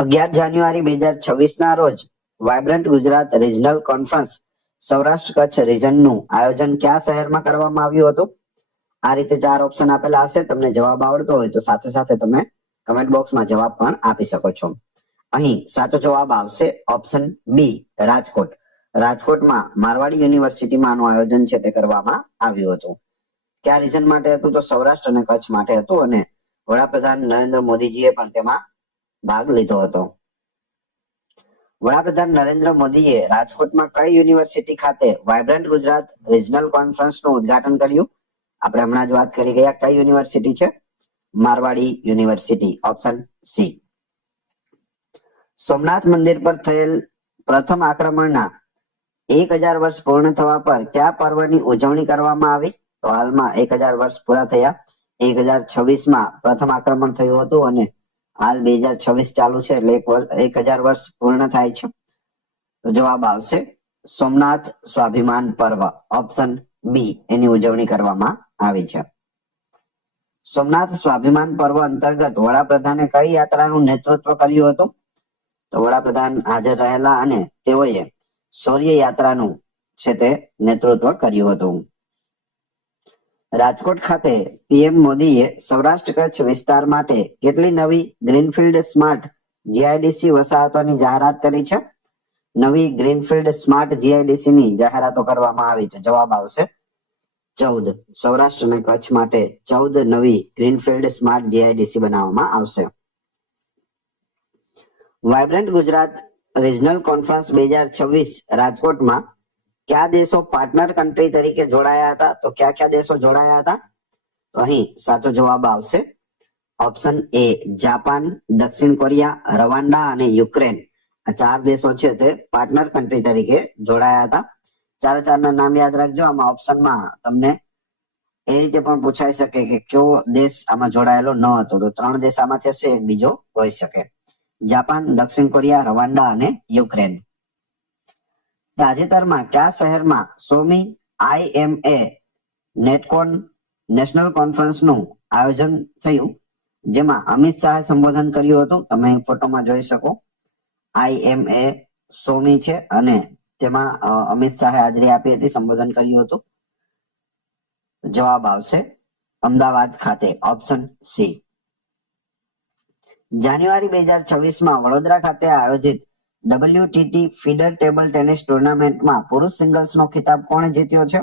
11 જાન્યુઆરી 2026 ના રોજ vibrant Gujarat regional conference Saurashtra Kutch રીજનનું આયોજન કયા શહેરમાં કરવામાં આવ્યું હતું? આ રીતે 4 ઓપ્શન આપેલા હશે. તમને જવાબ આવડતો હોય તો સાથે સાથે તમે કમેન્ટ બોક્સમાં જવાબ પણ આપી શકો છો. અહીં સાચો જવાબ આવશે ઓપ્શન બી, રાજકોટ. રાજકોટમાં મારવાડી યુનિવર્સિટીમાં આનું આયોજન છે તે કરવામાં આવ્યું હતું. કયા રીજન માટે હતું? તો સૌરાષ્ટ્ર અને કચ્છ માટે હતું અને વડાપ્રધાન નરેન્દ્ર મોદીજીએ પણ તેમાં ભાગ લીધો હતો. વડાપ્રધાન નરેન્દ્ર મોદીએ રાજકોટમાં કઈ યુનિવર્સિટી ખાતે વાયબ્રન્ટ ગુજરાત રિજનલ કોન્ફરન્સનું ઉદ્ઘાટન કર્યું? આપણે હમણાં જ વાત કરી ગયા. કઈ યુનિવર્સિટી છે? Marwadi university, option C. Somnath મંદિર પર થયેલ પ્રથમ આક્રમણના 1000 વર્ષ પૂર્ણ થવા પર કયા પર્વની ઉજવણી કરવામાં આવી? તો હાલમાં 1000 વર્ષ પૂરા થયા. 2026માં પ્રથમ આક્રમણ થયું હતું અને હાલ 2026 ચાલુ છે એટલે 1000 વર્ષ પૂર્ણ થાય છે. તો જવાબ આવશે સોમનાથ સ્વાભિમાન પર્વ, ઓપ્શન બી, એની ઉજવણી કરવામાં આવી છે. સોમનાથ સ્વાભિમાન પર્વ અંતર્ગત વડાપ્રધાને કઈ યાત્રાનું નેતૃત્વ કર્યું હતું? તો વડાપ્રધાન હાજર રહેલા અને તેઓએ શૌર્ય યાત્રાનું છે તે નેતૃત્વ કર્યું હતું. રાજકોટ ખાતે પીએમ મોદીએ સૌરાષ્ટ્ર કચ્છ વિસ્તાર માટે કેટલી નવી ગ્રીનફિલ્ડ સ્માર્ટ જીઆઈડીસી વસાહતોની જાહેરાત કરી છે? નવી ગ્રીનફિલ્ડ સ્માર્ટ જીઆઈડીસી ની જાહેરાતો કરવામાં આવી છે. જવાબ આવશે 14. સૌરાષ્ટ્ર અને કચ્છ માટે 14 નવી ગ્રીનફિલ્ડ સ્માર્ટ જીઆઈડીસી બનાવવામાં આવશે. વાયબ્રન્ટ ગુજરાત રિજનલ કોન્ફરન્સ 2026 રાજકોટમાં કયા દેશો પાર્ટનર કન્ટ્રી તરીકે જોડાયા હતા? તો કયા દેશો જોડાયા હતા? તો અહીં સાચો જવાબ આવશે ઓપ્શન એ, જાપાન, દક્ષિણ કોરિયા, રવાન્ડા અને યુક્રેન. આ 4 દેશો છે તે પાર્ટનર કન્ટ્રી તરીકે જોડાયા હતા. 4 ના નામ યાદ રાખજો. આમાં ઓપ્શનમાં તમને એ રીતે પણ પૂછાઈ શકે કે કયો દેશ આમાં જોડાયેલો ન હતો. તો 3 દેશ આમાંથી હશે, એક બીજો હોઈ શકે. જાપાન, દક્ષિણ કોરિયા, રવાન્ડા અને યુક્રેન. તાજેતરમાં કયા શહેરમાં 100મી IMA નેટકોન નેશનલ કોન્ફરન્સનું આયોજન થયું, જેમાં અમિત શાહે સંબોધન કર્યું હતું? તમે ફોટોમાં જોઈ શકો. IMA 100મી છે અને તેમાં અમિત શાહે હાજરી આપી હતી, સંબોધન કર્યું હતું. જવાબ આવશે અમદાવાદ ખાતે, ઓપ્શન સી. જાન્યુઆરી 2026માં વડોદરા ખાતે આયોજિત WTT ફીડર ટેબલ ટેનિસ ટુર્નામેન્ટમાં પુરુષ સિંગલ્સનો ખિતાબ કોણે જીત્યો છે?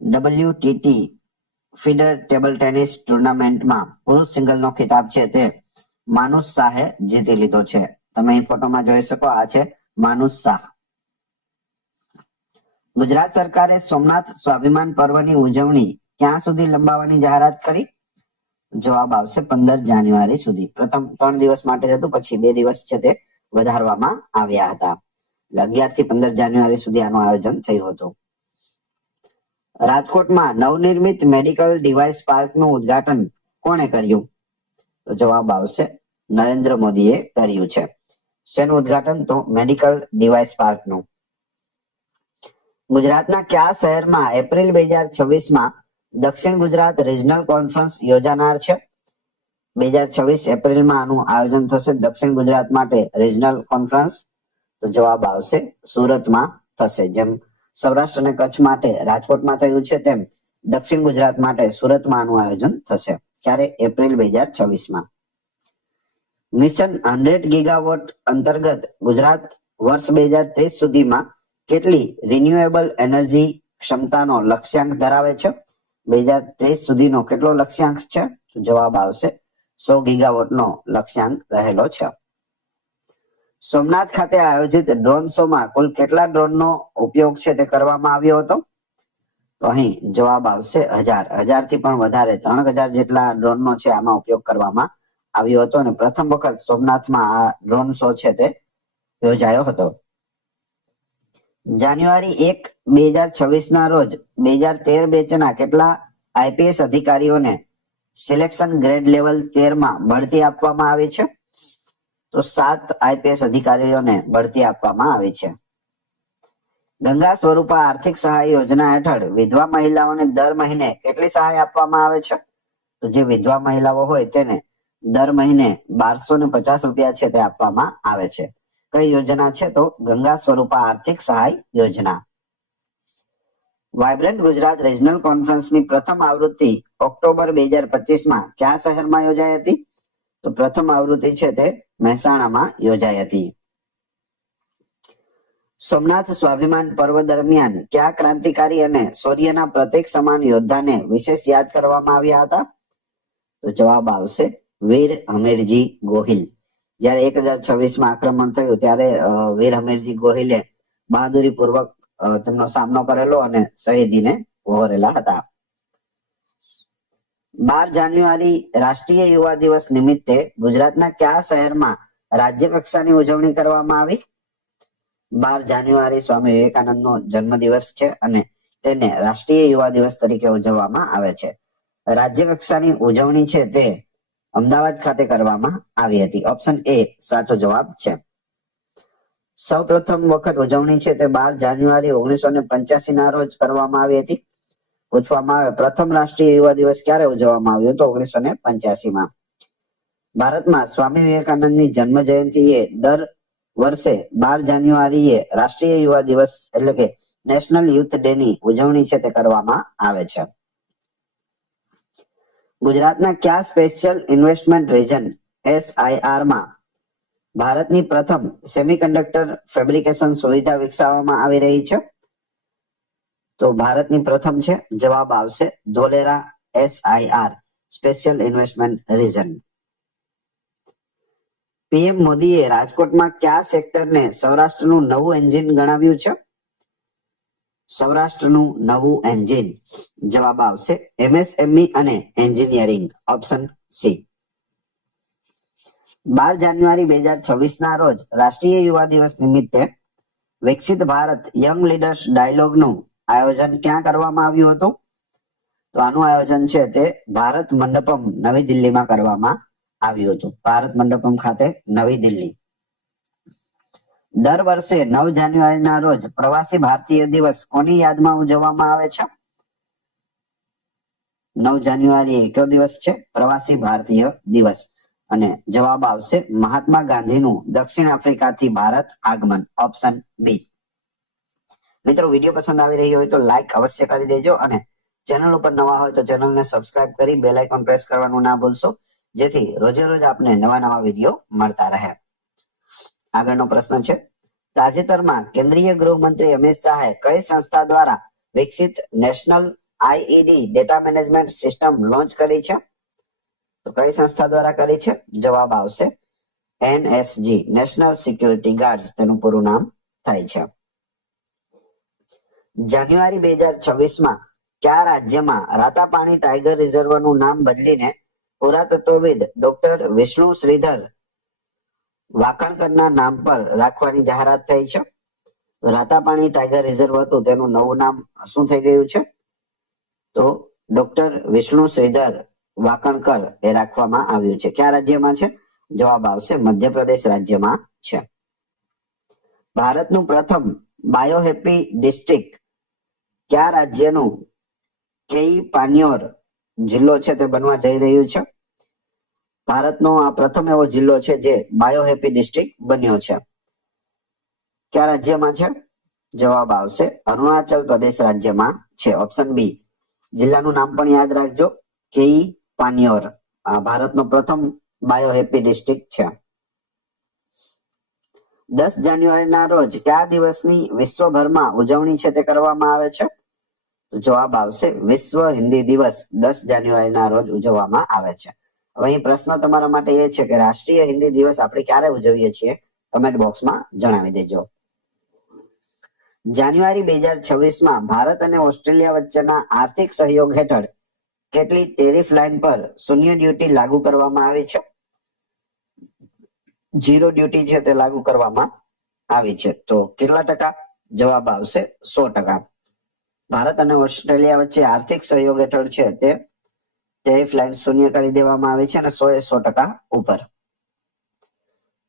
WTT ફીડર ટેબલ ટેનિસ ટુર્નામેન્ટમાં પુરુષ સિંગલનો ખિતાબ છે તે માનુષ શાહે જીતી લીધો છે. તમે અહીં ફોટોમાં જોઈ શકો. આ છે માનુષ શાહ. ગુજરાત સરકારે સોમનાથ સ્વાભિમાન પર્વની ઉજવણી ક્યાં સુધી લંબાવવાની જાહેરાત કરી? જવાબ આવશે 15 જાન્યુઆરી સુધી. પ્રથમ 3 દિવસ માટે હતું, પછી 2 દિવસ છે તે વધારવામાં આવ્યા હતા. 11 થી 15 જાન્યુઆરી સુધી આનું આયોજન થયું હતું. રાજકોટમાં નવનિર્મિત મેડિકલ ડિવાઇસ પાર્કનું ઉદ્ઘાટન કોણે કર્યું? તો જવાબ આવશે નરેન્દ્ર મોદીએ કર્યું છે. શેનું ઉદ્ઘાટન? તો મેડિકલ ડિવાઇસ પાર્કનું. ગુજરાતના કયા શહેરમાં એપ્રિલ 2026માં દક્ષિણ ગુજરાત રિજનલ કોન્ફરન્સ યોજાનાર છે? 2026 એપ્રિલમાં આનું આયોજન થશે દક્ષિણ ગુજરાત માટે રિજનલ કોન્ફરન્સ. તો જવાબ આવશે સુરતમાં થશે. જેમ સૌરાષ્ટ્ર અને કચ્છ માટે રાજકોટમાં થયું છે, તેમ દક્ષિણ ગુજરાત માટે સુરતમાં આનું આયોજન થશે. ક્યારે? એપ્રિલ 2026માં. મિશન 100 ગીગાવોટ અંતર્ગત ગુજરાત વર્ષ 2030 સુધીમાં કેટલી રિન્યુએબલ એનર્જી ક્ષમતાનો લક્ષ્યાંક ધરાવે છે? 2030 સુધીનો કેટલો લક્ષ્યાંક છે? તો જવાબ આવશે 100 ગીગાવોટનો લક્ષ્યાંક રહેલો છે. સોમનાથ ખાતે આયોજિત ડ્રોન શોમાં કુલ કેટલા ડ્રોનનો ઉપયોગ છે તે કરવામાં આવ્યો હતો? તો અહીં જવાબ આવશે 1000 થી પણ વધારે, 3000 જેટલા ડ્રોનનો છે આમાં ઉપયોગ કરવામાં આવ્યો હતો અને પ્રથમ વખત સોમનાથમાં આ ડ્રોન શો છે તે યોજાયો હતો. જાન્યુઆરી 1, 2026 ના રોજ 2013 બેચના કેટલા IPS અધિકારીઓને સિલેક્શન ગ્રેડ લેવલ 13માં બઢતી આપવામાં આવી છે? તો 7 IPS અધિકારીઓને બઢતી આપવામાં આવી છે. ગંગા સ્વરૂપા આર્થિક સહાય યોજના હેઠળ વિધવા મહિલાઓને દર મહિને કેટલી સહાય આપવામાં આવે છે? તો જે વિધવા મહિલાઓ હોય તેને દર મહિને 1250 રૂપિયા છે તે આપવામાં આવે છે. કઈ યોજના છે? તો ગંગા સ્વરૂપા આર્થિક સહાય યોજના. વાયબ્રન્ટ ગુજરાત રિજનલ કોન્ફરન્સની પ્રથમ આવૃત્તિ ઓક્ટોબર 2025 કયા શહેરમાં યોજાઈ હતી? તો પ્રથમ આવૃત્તિ છે તે મહેસાણામાં યોજાઈ હતી. સોમનાથ સ્વાભિમાન પર્વ દરમિયાન કયા ક્રાંતિકારી અને શૌર્યના પ્રતીક સમાન યોદ્ધાને વિશેષ યાદ કરવામાં આવ્યા હતા? તો જવાબ આવશે વીર હમીરજી ગોહિલ. જ્યારે 1026 આક્રમણ થયું ત્યારે વીર હમીરજી ગોહિલે બહાદુરી પૂર્વક તેમનો સામનો કરેલો અને શહીદીને વહોરેલા હતા. 12 જાન્યુઆરી રાષ્ટ્રીય યુવા દિવસ નિમિત્તે ગુજરાતના કયા શહેરમાં રાજ્ય કક્ષાની ઉજવણી કરવામાં આવી? 12 જાન્યુઆરી સ્વામી વિવેકાનંદનો જન્મદિવસ છે અને તેને રાષ્ટ્રીય યુવા દિવસ તરીકે ઉજવવામાં આવે છે. રાજ્ય કક્ષાની ઉજવણી છે તે અમદાવાદ ખાતે કરવામાં આવી હતી. ઓપ્શન એ સાચો જવાબ છે. સૌ પ્રથમ વખત ઉજવણી છે તે 12 જાન્યુઆરી 1985 ના રોજ કરવામાં આવી હતી. પૂછવામાં આવે પ્રથમ રાષ્ટ્રીય યુવા દિવસ ક્યારે ઉજવવામાં આવ્યો? તો 1985. ભારતમાં સ્વામી વિવેકાનંદની જન્મ જયંતિએ દર વર્ષે 12 જાન્યુઆરીએ રાષ્ટ્રીય યુવા દિવસ એટલે કે નેશનલ યુથ ડે ની ઉજવણી છે તે કરવામાં આવે છે. ગુજરાતના કયા સ્પેશિયલ ઇન્વેસ્ટમેન્ટ રીજન SIR માં ભારતની પ્રથમ સેમિકન્ડક્ટર ફેબ્રિકેશન સુવિધા વિકસાવવામાં આવી રહી છે? તો ભારતની પ્રથમ છે. જવાબ આવશે Dholera SIR special investment region. PM મોદીએ રાજકોટમાં કયા સેક્ટરને સૌરાષ્ટ્રનું નવું એન્જિન ગણાવ્યું છે? સૌરાષ્ટ્રનું નવું એન્જિન. જવાબ આવશે MSME અને એન્જિનિયરિંગ. Option C. 12 જાન્યુઆરી 2026 ના રોજ રાષ્ટ્રીય યુવા દિવસ નિમિત્તે વિકસિત ભારત યંગ લીડર્સ ડાયલોગનું આયોજન ક્યાં કરવામાં આવ્યું હતું? તો આનું આયોજન છે તે ભારત મંડપમ નવી દિલ્હીમાં કરવામાં આવ્યું હતું. ભારત મંડપમ ખાતે નવી દિલ્હી. દર વર્ષે 9 જાન્યુઆરીના રોજ પ્રવાસી ભારતીય દિવસ કોની યાદમાં ઉજવવામાં આવે છે? 9 જાન્યુઆરી કયો દિવસ છે? પ્રવાસી ભારતીય દિવસ. અને જવાબ આવશે મહાત્મા ગાંધીનું દક્ષિણ આફ્રિકાથી ભારત આગમન. Option B. મિત્રો, વિડીયો પસંદ આવી રહ્યો હોય તો લાઈક અવશ્ય કરી દેજો અને ચેનલ ઉપર નવા હોય તો ચેનલને સબસ્ક્રાઇબ કરી બેલ આઇકોન પ્રેસ કરવાનું ના ભૂલશો, જેથી રોજે રોજ આપને નવા વિડીયો મળતા રહે. આગળનો પ્રશ્ન છે, તાજેતરમાં કેન્દ્રીય ગૃહમંત્રી અમિત શાહે કઈ સંસ્થા દ્વારા વિકસિત national IED data management system launch કરી છે? તો કઈ સંસ્થા દ્વારા કરી છે? જવાબ આવશે NSG નેશનલ સિક્યુરિટી ગાર્ડ્સ તેનું પૂરું નામ થાય છે. જાન્યુઆરી 2026 કયા રાજ્યમાં રાતાપાણી ટાઈગર રિઝર્વનું નામ બદલીને પુરાતત્વવિદ ડોક્ટર વિષ્ણુ શ્રીધર વાકણકરના નામ પર રાખવાની જાહેરાત થઈ છે? રાતાપાણી ટાઈગર રિઝર્વ હતું તેનું નવું નામ શું થઈ ગયું છે? તો ડોક્ટર વિષ્ણુ શ્રીધર વાકણકર એ રાખવામાં આવ્યું છે. કયા રાજ્યમાં છે? જવાબ આવશે મધ્યપ્રદેશ રાજ્યમાં છે. ભારતનું પ્રથમ બાયોહેપી ડિસ્ટ્રિક્ટ કયા રાજ્યનું કેઈ પાન્યોર જિલ્લો છે તે બનવા જઈ રહ્યું છે? ભારતનો આ પ્રથમ એવો જિલ્લો છે જે બાયોહેપી ડિસ્ટ્રિક્ટ બન્યો છે. કયા રાજ્યમાં છે? જવાબ આવશે અરુણાચલ પ્રદેશ રાજ્યમાં છે. Option B. જિલ્લાનું નામ પણ યાદ રાખજો, કેઈ પાન્યોર. આ ભારતનો પ્રથમ બાયોહેપી ડિસ્ટ્રિક્ટ છે. 10 જાન્યુઆરીના રોજ કયા દિવસની વિશ્વભરમાં ઉજવણી છે તે કરવામાં આવે છે? જવાબ આવશે વિશ્વ હિન્દી દિવસ 10 જાન્યુઆરીના રોજ ઉજવવામાં આવે છે. હવે અહીં પ્રશ્ન તમારા માટે એ છે કે રાષ્ટ્રીય હિન્દી દિવસ આપણે ક્યારે ઉજવીએ છીએ? કમેન્ટ બોક્સમાં જણાવી દેજો. જાન્યુઆરી 2026 ભારત અને ઓસ્ટ્રેલિયા વચ્ચેના આર્થિક સહયોગ હેઠળ કેટલી ટેરિફ લાઇન પર શૂન્ય ડ્યુટી લાગુ કરવામાં આવી છે? 0 ડ્યુટી છે તે લાગુ કરવામાં આવી છે. તો કેટલા ટકા? જવાબ આવશે 100%. ભારત અને ઓસ્ટ્રેલિયા વચ્ચે આર્થિક સહયોગ હેઠળ છે તે ટેરિફ લાઇન શૂન્ય કરી દેવામાં આવી છે અને 100% ઉપર.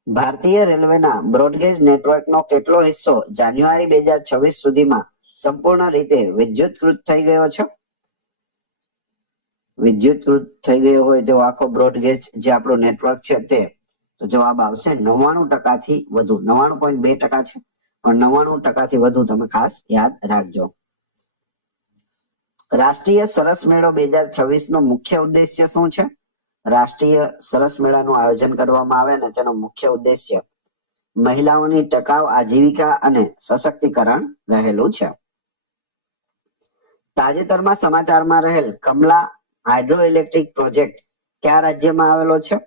ભારતીય રેલવેના બ્રોડગેજ નેટવર્કનો કેટલો હિસ્સો જાન્યુઆરી 2026 સુધીમાં સંપૂર્ણ રીતે વિદ્યુતકૃત થઈ ગયો છે? વિદ્યુતકૃત થઈ ગયો હોય તેવો આખો બ્રોડગેજ જે આપણું નેટવર્ક છે તે, તો જવાબ આવશે 99% થી વધુ. 99.2% છે, પણ 99% થી વધુ તમે ખાસ યાદ રાખજો. રાષ્ટ્રીય સરસ મેળો 2026 નો મુખ્ય ઉદ્દેશ્ય શું છે? રાષ્ટ્રીય સરસ મેળાનું આયોજન કરવામાં આવે અને તેનો મુખ્ય ઉદ્દેશ્ય મહિલાઓની ટકાઉ આજીવિકા અને સશક્તિકરણ રહેલું છે. તાજેતરમાં સમાચારમાં રહેલ કમલા હાઇડ્રો ઇલેક્ટ્રિક પ્રોજેક્ટ કયા રાજ્યમાં આવેલો છે?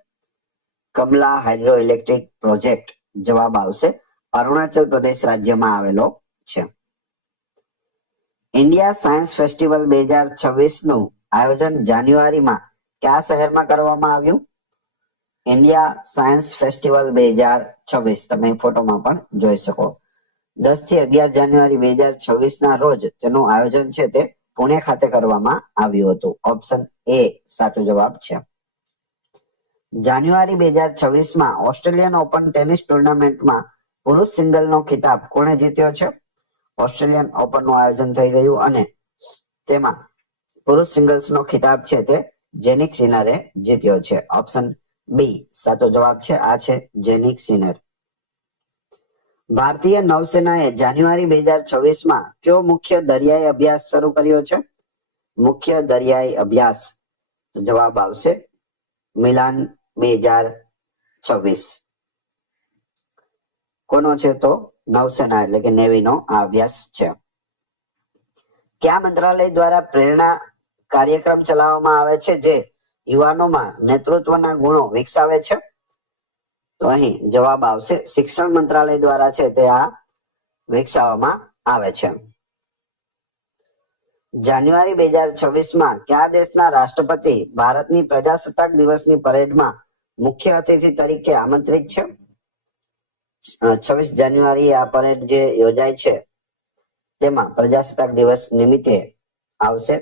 કમલા હાઇડ્રો ઇલેક્ટ્રિક પ્રોજેક્ટ જવાબ આવશે અરુણાચલ પ્રદેશ રાજ્યમાં આવેલો છે. ઇન્ડિયા સાયન્સ ફેસ્ટિવલ 2026 નું આયોજન જાન્યુઆરીમાં કયા શહેરમાં કરવામાં આવ્યું? ઇન્ડિયા સાયન્સ ફેસ્ટિવલ 2026 તમે ફોટોમાં પણ જોઈ શકો. 10 થી 11 જાન્યુઆરી 2026 ના રોજ તેનું આયોજન છે તે પુણે ખાતે કરવામાં આવ્યું હતું. ઓપ્શન એ સાચો જવાબ છે. જાન્યુઆરી 2026 માં ઓસ્ટ્રેલિયન ઓપન ટેનિસ ટુર્નામેન્ટમાં પુરુષ સિંગલનો ખિતાબ કોણે જીત્યો છે? ઓસ્ટ્રેલિયન ઓપન નું આયોજન થઈ ગયું અને તેમાં પુરુષ સિંગલ્સનો ખિતાબ છે તે જેનિક સિનરે જીત્યો છે. ઓપ્શન બી સાચો જવાબ છે. આ છે જેનિક સિનર. ભારતીય નૌસેનાએ જાન્યુઆરી 2026 માં કયો મુખ્ય દરિયાઈ અભ્યાસ શરૂ કર્યો છે? મુખ્ય દરિયાઈ અભ્યાસ જવાબ આવશે મિલાન 2026. કોનો છે? તો નૌસેના એટલે કે નેવીનો આ અભ્યાસ છે. કયા મંત્રાલય દ્વારા પ્રેરણા કાર્યક્રમ ચલાવવામાં આવે છે જે યુવાનોમાં નેતૃત્વના ગુણો વિકસાવે છે? તો અહીં જવાબ આવશે શિક્ષણ મંત્રાલય દ્વારા છે તે આ વિકસાવવામાં આવે છે. જાન્યુઆરી 2026 માં કયા દેશના રાષ્ટ્રપતિ ભારતની પ્રજાસત્તાક દિવસની પરેડમાં મુખ્ય અતિથિ તરીકે આમંત્રિત છે? 26 જાન્યુઆરી આ પરેડ જે યોજાય છે તેમાં પ્રજાસત્તાક દિવસ નિમિત્તે આવશે.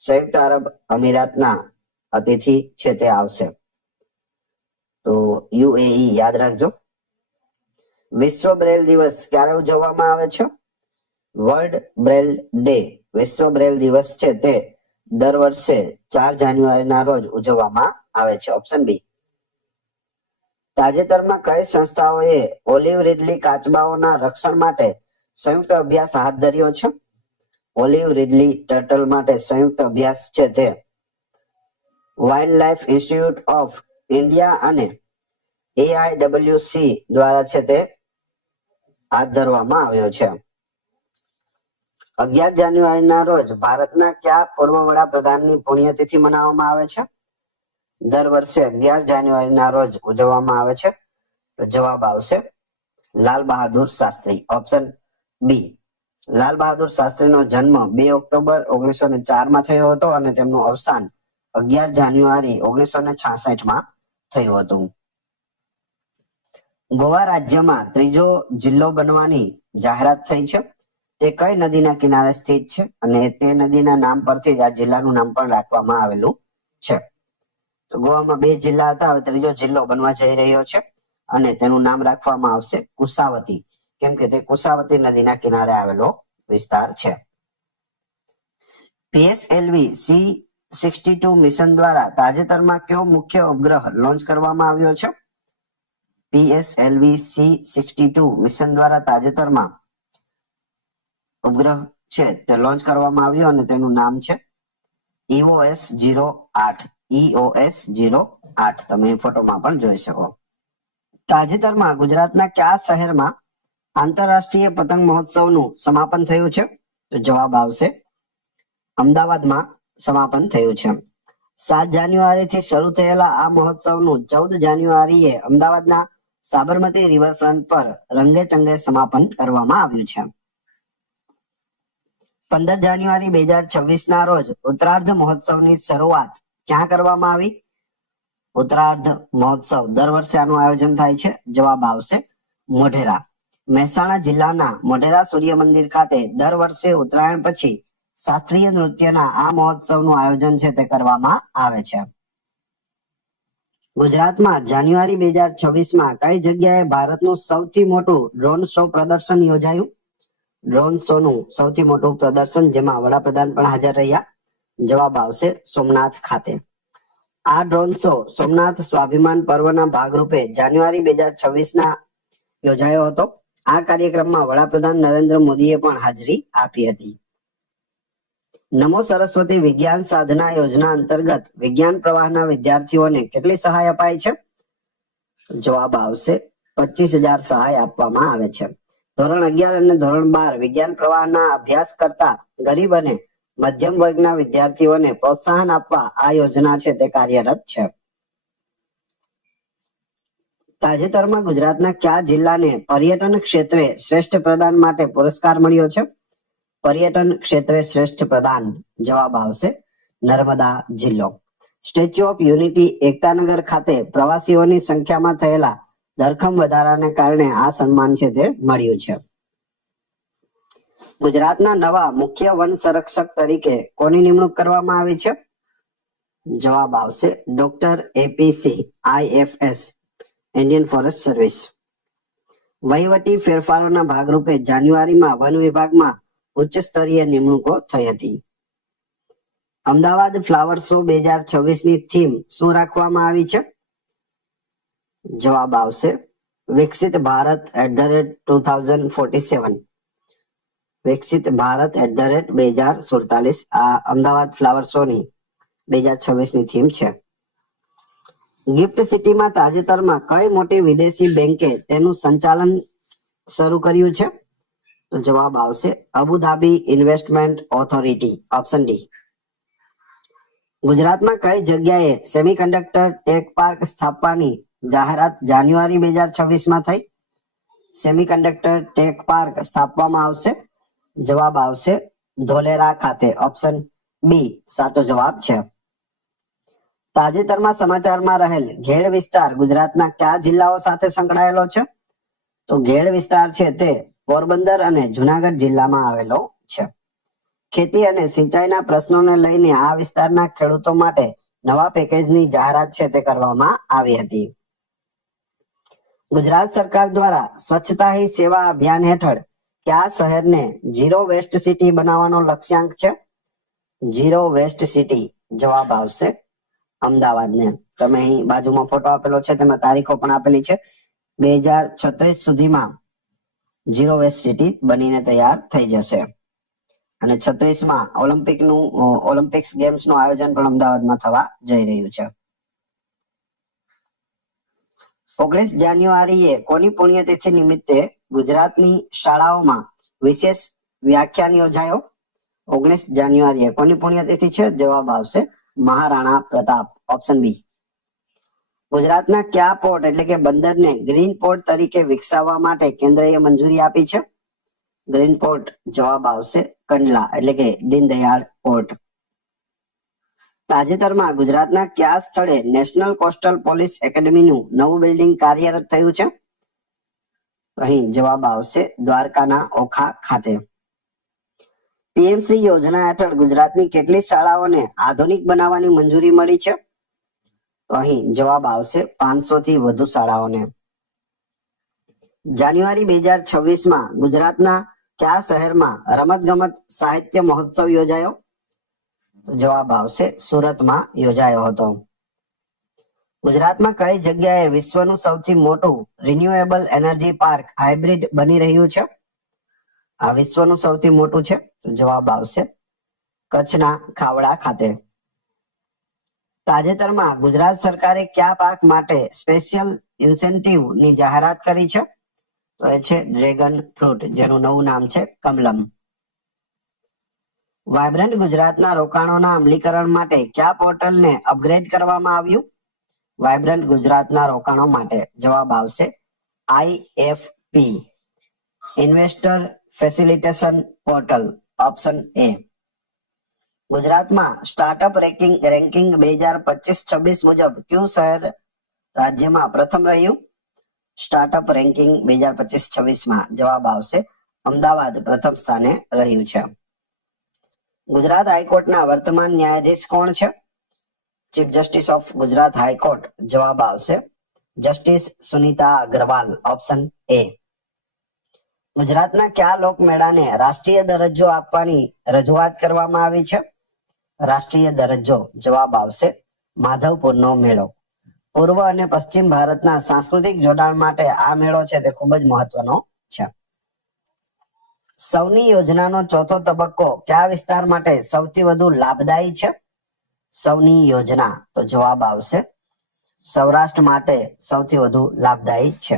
સંયુક્ત અરબ અમીરાતના અતિથિ છે તે આવશે. તો યુએઈ યાદ રાખજો. વિશ્વ બ્રેલ દિવસ ક્યારે ઉજવવામાં આવે છે? વર્લ્ડ બ્રેલ ડે વિશ્વ બ્રેલ દિવસ છે તે દર વર્ષે 4 જાન્યુઆરીના રોજ ઉજવવામાં આવે છે. Option B. તાજેતરમાં કઈ સંસ્થાઓએ ઓલિવ રીડલી કાચબાઓના રક્ષણ માટે સંયુક્ત અભ્યાસ હાથ ધર્યો છે? ઓલિવ રીડલી ટર્ટલ માટે સંયુક્ત અભ્યાસ છે તે wild life institute of India અને AIWC દ્વારા છે તે હાથ ધરવામાં આવ્યો છે. 11 જાન્યુઆરીના રોજ ભારતના કયા પૂર્વ વડાપ્રધાનની પુણ્યતિથિ મનાવવામાં આવે છે? દર વર્ષે 11 જાન્યુઆરીના રોજ ઉજવવામાં આવે છે. તો જવાબ આવશે લાલ બહાદુર શાસ્ત્રી. Option B. લાલ બહાદુર શાસ્ત્રીનો જન્મ 2 ઓક્ટોબર 1904 માં થયો હતો અને તેમનું અવસાન 11 જાન્યુઆરી 1966 માં થયું હતું. ગોવા રાજ્યમાં ત્રીજો જિલ્લો બનવાની જાહેરાત થઈ છે. તે કઈ નદીના કિનારે સ્થિત છે અને તે નદીના નામ પરથી જ આ જિલ્લાનું નામ પણ રાખવામાં આવેલું છે. તો ગોવામાં 2 જિલ્લા હતા, હવે ત્રીજો જિલ્લો બનવા જઈ રહ્યો છે અને તેનું નામ રાખવામાં આવશે કુશાવતી, કેમ કે તે કુશાવતી નદીના કિનારે આવેલો વિસ્તાર છે. PSLV C-62 મિશન દ્વારા તાજેતરમાં કયો મુખ્ય ઉપગ્રહ લોન્ચ કરવામાં આવ્યો છે? PSLV C-62 મિશન દ્વારા તાજેતરમાં ઉપગ્રહ છે તે લોન્ચ કરવામાં આવ્યો અને તેનું નામ છે EOS-08. EOS-08 તમે ફોટોમાં પણ જોઈ શકો. તાજેતરમાં ગુજરાતના કયા શહેરમાં આંતરરાષ્ટ્રીય પતંગ મહોત્સવનું સમાપન થયું છે? તો જવાબ આવશે અમદાવાદમાં સમાપન થયું છે. 7 જાન્યુઆરીથી શરૂ થયેલા આ મહોત્સવનું 14 જાન્યુઆરીએ અમદાવાદના સાબરમતી રિવરફ્રન્ટ પર રંગે ચંગે સમાપન કરવામાં આવ્યું છે. 15 જાન્યુઆરી 2026 ના રોજ ઉત્તરાર્ધ મહોત્સવની શરૂઆત ક્યાં કરવામાં આવી? ઉત્તરાર્ધ મહોત્સવ દર વર્ષે આનું આયોજન થાય છે. જવાબ આવશે મોઢેરા. મહેસાણા જિલ્લાના મોઢેરા સૂર્ય મંદિર ખાતે દર વર્ષે ઉત્તરાયણ પછી શાસ્ત્રીય નૃત્યના આ મહોત્સવનું આયોજન છે તે કરવામાં આવે છે. ગુજરાતમાં જાન્યુઆરી 2026 માં કઈ જગ્યાએ ભારતનું સૌથી મોટું ડ્રોન શો પ્રદર્શન યોજાયું? ડ્રોન શો નું સૌથી મોટું પ્રદર્શન જેમાં વડાપ્રધાન પણ હાજર રહ્યા જવાબ આવશે સોમનાથ ખાતે. આ ડ્રોન શો સોમનાથ સ્વાભિમાન પર્વના ભાગરૂપે જાન્યુઆરી 2026 યોજાયો હતો. આ કાર્યક્રમમાં વડાપ્રધાન નરેન્દ્ર મોદીએ પણ હાજરી આપી હતી. નમો સરસ્વતી વિજ્ઞાન સાધના યોજના અંતર્ગત વિજ્ઞાન પ્રવાહના વિદ્યાર્થીઓને કેટલી સહાય અપાય છે? જવાબ આવશે 25,000 સહાય આપવામાં આવે છે. ધોરણ 11 અને ધોરણ 12 વિજ્ઞાન પ્રવાહના અભ્યાસ કરતા ગરીબ અને મધ્યમ વર્ગના વિદ્યાર્થીઓને પ્રોત્સાહન આપવા આ યોજના છે તે કાર્યરત છે. તાજેતરમાં ગુજરાતના કયા જિલ્લાને પર્યટન ક્ષેત્રે શ્રેષ્ઠ પ્રદાન માટે પુરસ્કાર મળ્યો છે? પર્યટન ક્ષેત્રે શ્રેષ્ઠ પ્રદાન જવાબ આવશે નર્મદા જિલ્લો. સ્ટેચ્યુ ઓફ યુનિટી એકતાનગર ખાતે પ્રવાસીઓની સંખ્યામાં થયેલા ધરખમ વધારાને કારણે આ સન્માન છે તે મળ્યું છે. ગુજરાતના નવા મુખ્ય વન સંરક્ષક તરીકે કોની નિમણૂક કરવામાં આવી છે? જવાબ આવશે doctor APC IFS Indian forest service. વહીવટી ફેરફારોના ભાગરૂપે જાન્યુઆરીમાં વન વિભાગમાં ઉચ્ચ સ્તરીય નિમણૂકો થઈ હતી. અમદાવાદ ફ્લાવર શો 2026ની થીમ શું રાખવામાં આવી છે? જવાબ આવશે વિકસિત ભારત @2047. વિકસિત ભારત @2047 આ અમદાવાદ ફ્લાવર શો ની 2026ની થીમ છે. ગિફ્ટ સિટીમાં તાજેતરમાં કઈ મોટી વિદેશી બેંકે તેનું સંચાલન શરૂ કર્યું છે? તો જવાબ આવશે Abu Dhabi investment authority option D. ગુજરાતમાં કઈ જગ્યાએ સેમિકન્ડક્ટર ટેક પાર્ક સ્થાપવાની જાહેરાત જાન્યુઆરી 2026માં થઈ? સેમિકન્ડક્ટર ટેક પાર્ક સ્થાપવામાં આવશે. જવાબ આવશે ધોલેરા ખાતે. ઓપ્શન બી સાચો જવાબ છે. તાજેતરમાં સમાચારમાં રહેલ ઘેડ વિસ્તાર ગુજરાતના કયા જિલ્લાઓ સાથે સંકળાયેલો છે? તો ઘેડ વિસ્તાર છે તે પોરબંદર અને જુનાગઢ જિલ્લામાં આવેલો છે. ખેતી અને સિંચાઈના પ્રશ્નોને લઈને આ વિસ્તારના ખેડૂતો માટે નવા પેકેજની જાહેરાત છે તે કરવામાં આવી હતી. ગુજરાત સરકાર દ્વારા સ્વચ્છતા હી સેવા અભિયાન હેઠળ કયા શહેરને ઝીરો વેસ્ટ સિટી બનાવવાનો લક્ષ્યાંક છે? ઝીરો વેસ્ટ સિટી જવાબ આવશે અમદાવાદને. તમે અહીં બાજુમાં ફોટો આપેલો છે તેમાં તારીખો પણ આપેલી છે. 2036 સુધીમાં ઝીરો વેસ્ટ સિટી બનીને તૈયાર થઈ જશે. અને 36માં ઓલિમ્પિક્સ ગેમ્સ નું આયોજન પણ અમદાવાદમાં થવા જઈ રહ્યું છે. 19 જાન્યુઆરીએ કોની પુણ્યતિથિ નિમિત્તે ગુજરાતની શાળાઓમાં વિશેષ વ્યાખ્યાન યોજાયો? 19 જાન્યુઆરીએ કોની પુણ્યતિથિ છે? જવાબ આવશે મહારાણા પ્રતાપ. Option B. ગુજરાતના કયા પોર્ટ એટલે કે બંદરને ગ્રીન પોર્ટ તરીકે વિકસાવવા માટે કેન્દ્રએ મંજૂરી આપી છે? ગ્રીન પોર્ટ જવાબ આવશે કંડલા એટલે કે દીનદયાળ પોર્ટ. તાજેતરમાં ગુજરાતના કયા સ્થળે નેશનલ કોસ્ટલ પોલીસ એકેડમીનું નવું બિલ્ડિંગ કાર્યરત થયું છે? અહીં જવાબ આવશે દ્વારકાના ઓખા ખાતે. પીએમસી યોજના હેઠળ ગુજરાતની કેટલી શાળાઓને આધુનિક બનાવવાની મંજૂરી મળી છે? તો અહીં જવાબ આવશે 500 થી વધુ શાળાઓને. જાન્યુઆરી 2026માં ગુજરાતના કયા શહેરમાં રમતગમત સાહિત્ય મહોત્સવ યોજાયો? જવાબ આવશે સુરતમાં યોજાયો હતો. ગુજરાતમાં કઈ જગ્યાએ વિશ્વનું સૌથી મોટું રિન્યુએબલ એનર્જી પાર્ક હાઇબ્રિડ બની રહ્યું છે? આ વિશ્વનું સૌથી મોટું છે. જવાબ આવશે કચ્છના ખાવડા ખાતે. તાજેતરમાં ગુજરાત સરકારે કયા પાક માટે સ્પેશિયલ ઇન્સેન્ટિવ ની જાહેરાત કરી છે? તો એ છે ડ્રેગન ફ્રૂટ, જેનું નવું નામ છે કમલમ. વાયબ્રન્ટ ગુજરાતના રોકાણોના અમલીકરણ માટે કયા પોર્ટલને અપગ્રેડ કરવામાં આવ્યું? વાયબ્રન્ટ ગુજરાતના રોકાણો માટે જવાબ આવશે IFP investor facilitation portal. Option A. ગુજરાતમાં સ્ટાર્ટઅપ રેન્કિંગ 2025-26 મુજબ કયું શહેર રાજ્યમાં પ્રથમ રહ્યું? સ્ટાર્ટઅપ રેન્કિંગ 2025-26માં જવાબ આવશે અમદાવાદ પ્રથમ સ્થાને રહ્યું છે. ગુજરાત હાઈકોર્ટના વર્તમાન ન્યાયાધીશ કોણ છે? Chief justice of Gujarat high court જવાબ આવશે justice Sunita Agarwal. Option A. ગુજરાતના કયા લોકમેળાને રાષ્ટ્રીય દરજ્જો આપવાની રજૂઆત કરવામાં આવી છે? રાષ્ટ્રીય દરજ્જો? જવાબ આવશે માધવપુરનો મેળો. પૂર્વ અને પશ્ચિમ ભારતના સાંસ્કૃતિક જોડાણ માટે આ મેળો છે તે ખૂબ જ મહત્વનો છે. સૌની યોજનાનો ચોથો તબક્કો કયા વિસ્તાર માટે સૌથી વધુ લાભદાયી છે? સૌની યોજના, તો જવાબ આવશે સૌરાષ્ટ્ર માટે સૌથી વધુ લાભદાયી છે.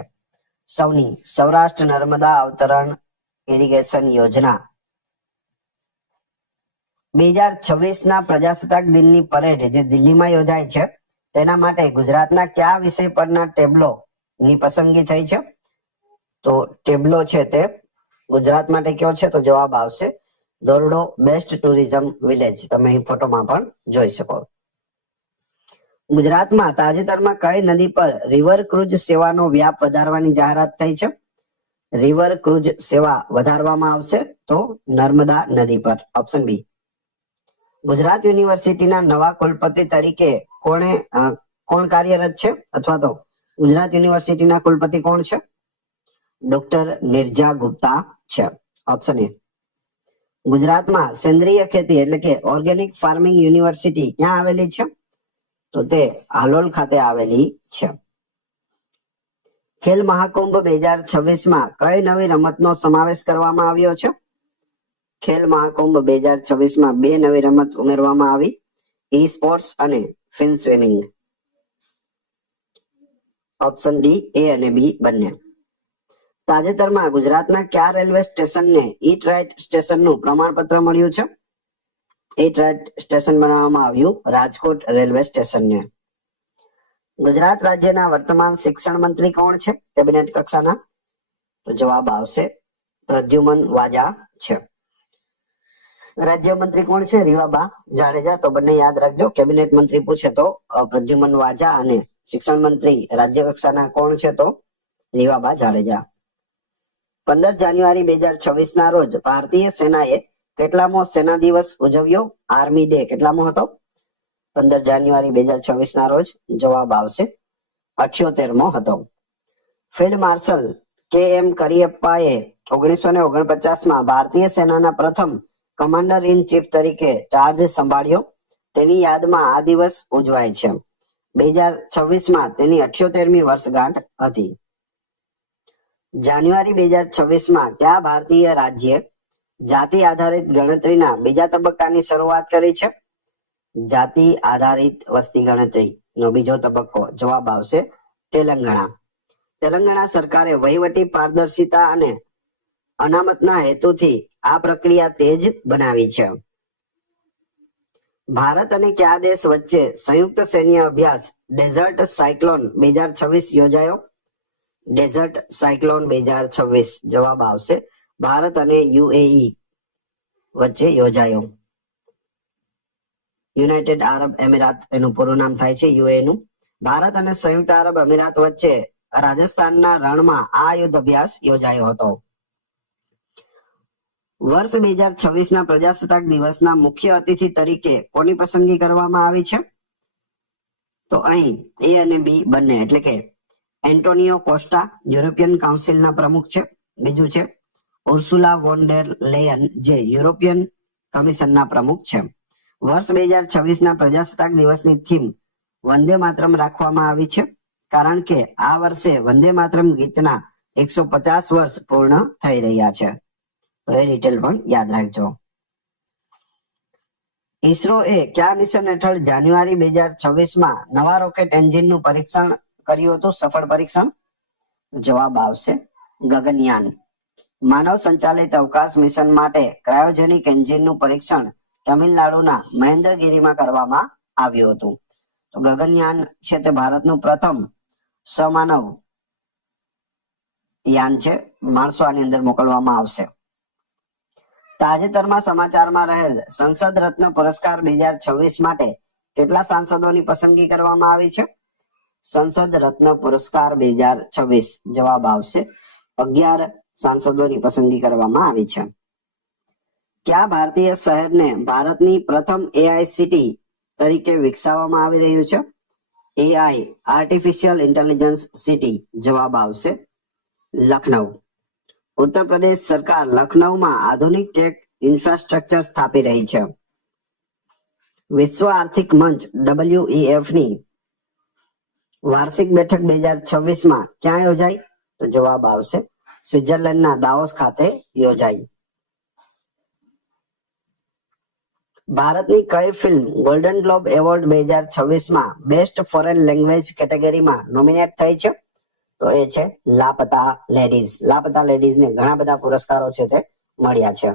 સૌની સૌરાષ્ટ્ર નર્મદા અવતરણ ઇરિગેશન યોજના. 2026 ના પ્રજાસત્તાક દિનની પરેડ જે દિલ્હીમાં યોજાય છે તેના માટે ગુજરાતના કયા વિષય પરના ટેબ્લો ની પસંદગી થઈ છે? તો ટેબ્લો છે તે ગુજરાત માટે કયો છે? તો જવાબ આવશે ધોરડો બેસ્ટ ટુરિઝમ વિલેજ. તમે અહીં ફોટોમાં પણ જોઈ શકો. ગુજરાતમાં તાજેતરમાં કઈ નદી પર રિવર ક્રુઝ સેવાનો વ્યાપ વધારવાની જાહેરાત થઈ છે? રિવર ક્રુઝ સેવા વધારવામાં આવશે તો નર્મદા નદી પર. Option B. ગુજરાત યુનિવર્સિટીના નવા કુલપતિ તરીકે કોણ કાર્યરત છે? અથવા તો ગુજરાત યુનિવર્સિટીના કુલપતિ કોણ છે? ડોક્ટર નિર્જા ગુપ્તા છે. ઓપ્શન એ. ગુજરાતમાં સેન્દ્રિય ખેતી એટલે કે ઓર્ગેનિક ફાર્મિંગ યુનિવર્સિટી ક્યાં આવેલી છે? તો તે હાલોલ ખાતે આવેલી છે. ખેલ મહાકુંભ 2026 માં કઈ નવી રમતનો સમાવેશ કરવામાં આવ્યો છે? ખેલ મહાકુંભ 2026 માં બે નવી રમત ઉમેરવામાં આવી, ઈ સ્પોર્ટ્સ અને ફિન સ્વિમિંગ. ઓપ્શન ડી, એ અને બી બંને. તાજેતરમાં ગુજરાતના કયા રેલવે સ્ટેશનને ઈટ રાઇટ સ્ટેશનનું પ્રમાણપત્ર મળ્યું છે? ઈટ રાઇટ સ્ટેશન બનાવવામાં આવ્યું રાજકોટ રેલવે સ્ટેશનને. ગુજરાત રાજ્યના વર્તમાન શિક્ષણ મંત્રી કોણ છે કેબિનેટ કક્ષાના? તો જવાબ આવશે પ્રદ્યુમન વાજા છે. રાજ્યમંત્રી કોણ છે? રીવાબા જાડેજા. તો બંને યાદ રાખજો. કેબિનેટ મંત્રી પૂછે તો પ્રદ્યુમન વાજા અને શિક્ષણ મંત્રી રાજ્ય કક્ષાના કોણ છે? તો રીવાબા જાડેજા. 15 જાન્યુઆરી 2026 ના રોજ ભારતીય સેનાએ કેટલામો સેના દિવસ ઉજવ્યો? આર્મી ડે કેટલામો હતો? 15 જાન્યુઆરી 2026 ના રોજ જવાબ આવશે 78મો હતો. ફિલ્ડ માર્શલ KM કરિયપ્પાએ 1949 માં ભારતીય સેનાના પ્રથમ કમાન્ડર ઇન ચીફ તરીકે ચાર્જ સંભાળ્યો. તેની યાદમાં આ દિવસ ઉજવાય છે. 2026 માં તેની 78મી વર્ષગાંઠ હતી. જાન્યુઆરી 2026 માં કયા ભારતીય રાજ્યે જાતિ આધારિત ગણતરીના બીજા તબક્કાની શરૂઆત કરી છે? જાતિ આધારિત વસ્તી ગણતરી નો બીજો તબક્કો. જવાબ આવશે તેલંગાણા. તેલંગાણા સરકારે વહીવટી પારદર્શિતા અને અનામતના હેતુથી આ પ્રક્રિયા તેજ બનાવી છે. ભારત અને કયા દેશ વચ્ચે સંયુક્ત સૈન્ય અભ્યાસ ડેઝર્ટ સાયક્લોન 2026 યોજાયો? ડેઝર્ટ સાયક્લોન 2026 જવાબ આવશે ભારત અને UAE વચ્ચે યોજાયો. યુનાઇટેડ આરબ એમિરાત એનું પૂરું નામ થાય છે UAE નું. ભારત અને સંયુક્ત આરબ અમીરાત વચ્ચે રાજસ્થાનના રણમાં આ યુદ્ધ અભ્યાસ યોજાયો હતો. વર્ષ 2026 ના પ્રજાસત્તાક દિવસના મુખ્ય અતિથિ તરીકે કોની પસંદગી કરવામાં આવી છે? તો અહીં એ અને બી બંને એટલે કે એન્ટોનિયો કોસ્ટા યુરોપિયન કાઉન્સિલના પ્રમુખ છે. બીજું છે ઉર્સુલા વોન ડેર લેયન જે યુરોપિયન કમિશનના પ્રમુખ છે. વર્ષ 2026 ના પ્રજાસત્તાક દિવસની થીમ વંદે માતરમ રાખવામાં આવી છે કારણ કે આ વર્ષે વંદે માતરમ ગીતના 150 વર્ષ પૂર્ણ થઈ રહ્યા છે. તો એ ડિટેલ પણ યાદ રાખજો. ઈસરો એ કયા મિશન હેઠળ જાન્યુઆરી 2026 માં નવા રોકેટ એન્જિનનું પરીક્ષણ કર્યું હતું? સફળ પરીક્ષણ. જવાબ આવશે ગગનયાન. માનવ સંચાલિત અવકાશ મિશન માટે ક્રાયોજેનિક એન્જિનનું પરીક્ષણ તમિલનાડુના મહેન્દ્રગીરીમાં કરવામાં આવ્યું હતું. તો ગગનયાન છે તે ભારતનું પ્રથમ સમાનવ યાન છે. માણસો આની અંદર મોકલવામાં આવશે. તાજેતરમાં સમાચારમાં રહેલ સંસદ રત્ન પુરસ્કાર 2026 માટે કેટલા સાંસદોની પસંદગી કરવામાં આવી છે? સંસદ રત્ન પુરસ્કાર 2026 જવાબ આવશે 11 સાંસદોની પસંદગી કરવામાં આવી છે. કયા ભારતીય શહેરને ભારતની પ્રથમ AICT તરીકે વિકસાવવામાં આવી રહ્યું છે? AI artificial intelligence city. જવાબ આવશે લખનઉ. ઉત્તર પ્રદેશ સરકાર લખનઉમાં આધુનિક ટેક ઇન્ફ્રાસ્ટ્રક્ચર સ્થાપી રહી છે. વિશ્વ આર્થિક મંચ WEF ની વાર્ષિક બેઠક 2026 માં ક્યાં યોજાઈ? તો જવાબ આવશે સ્વિટ્ઝરલેન્ડના દાવોસ ખાતે યોજાઈ. ભારતની કઈ ફિલ્મ ગોલ્ડન ગ્લોબ એવોર્ડ 2026 માં બેસ્ટ ફોરેન લેંગ્વેજ કેટેગરીમાં નોમિનેટ થઈ છે? તો એ છે લાપતા લેડીઝ. લાપતા લેડીઝને ઘણા બધા પુરસ્કારો છે તે મળ્યા છે.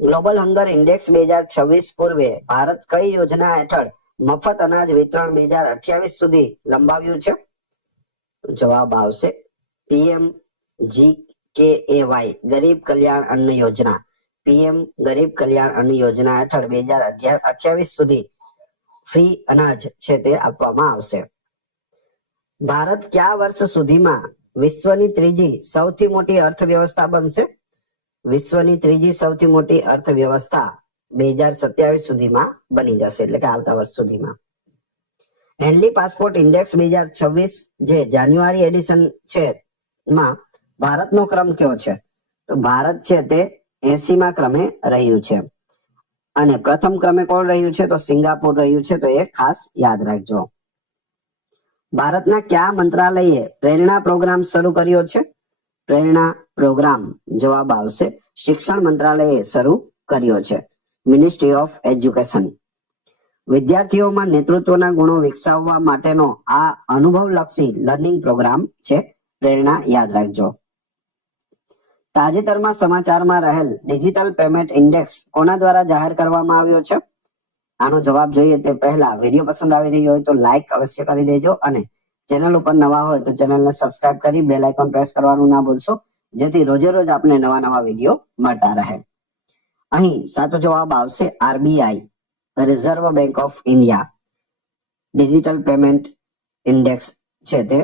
ગ્લોબલ હંગર ઇન્ડેક્સ 2026 પૂર્વે ભારત કઈ યોજના હેઠળ મફત અનાજ વિતરણ 2028 સુધી લંબાવ્યું છે? જવાબ આવશે PMGKAY ગરીબ કલ્યાણ અન્ન યોજના. PM ગરીબ કલ્યાણ અન્ન યોજના હેઠળ 2028 સુધી ફ્રી અનાજ છે તે આપવામાં આવશે. ભારત કયા વર્ષ સુધીમાં વિશ્વની ત્રીજી સૌથી મોટી અર્થવ્યવસ્થા બનશે? વિશ્વની ત્રીજી સૌથી મોટી અર્થવ્યવસ્થા 2027 સુધીમાં બની જશે, એટલે કે આવતા વર્ષ સુધીમાં. હેન્ડલી પાસપોર્ટ ઇન્ડેક્સ 2026 જે જાન્યુઆરી એડિશન છે માં ભારતનો ક્રમ કયો છે? તો ભારત છે તે 80મા ક્રમે રહ્યું છે. અને પ્રથમ ક્રમે કોણ રહ્યું છે? તો સિંગાપુર રહ્યું છે. તો એ ખાસ યાદ રાખજો. ભારતના કયા મંત્રાલયે પ્રેરણા પ્રોગ્રામ શરૂ કર્યો છે? પ્રેરણા પ્રોગ્રામ જવાબ આવશે શિક્ષણ મંત્રાલયે શરૂ કર્યો છે, મિનિસ્ટ્રી ઓફ એજ્યુકેશન. વિદ્યાર્થીઓમાં નેતૃત્વના ગુણો વિકસાવવા માટેનો આ અનુભવલક્ષી લર્નિંગ પ્રોગ્રામ છે. પ્રેરણા યાદ રાખજો. તાજેતરમાં સમાચારમાં રહેલ ડિજિટલ પેમેન્ટ ઇન્ડેક્સ કોના દ્વારા જાહેર કરવામાં આવ્યો છે? આનો જવાબ જોઈએ તે પહેલા વિડીયો પસંદ આવી રહ્યો હોય તો લાઈક અવશ્ય કરી દેજો અને ચેનલ ઉપર નવા હોય તો ચેનલને સબસ્ક્રાઇબ કરી બેલ આઇકોન પ્રેસ કરવાનું ના ભૂલશો, જેથી રોજે રોજ આપને નવા નવા વિડીયો મળતા રહે. અહીં સાચો જવાબ આવશે RBI reserve bank of India digital payment index છે તે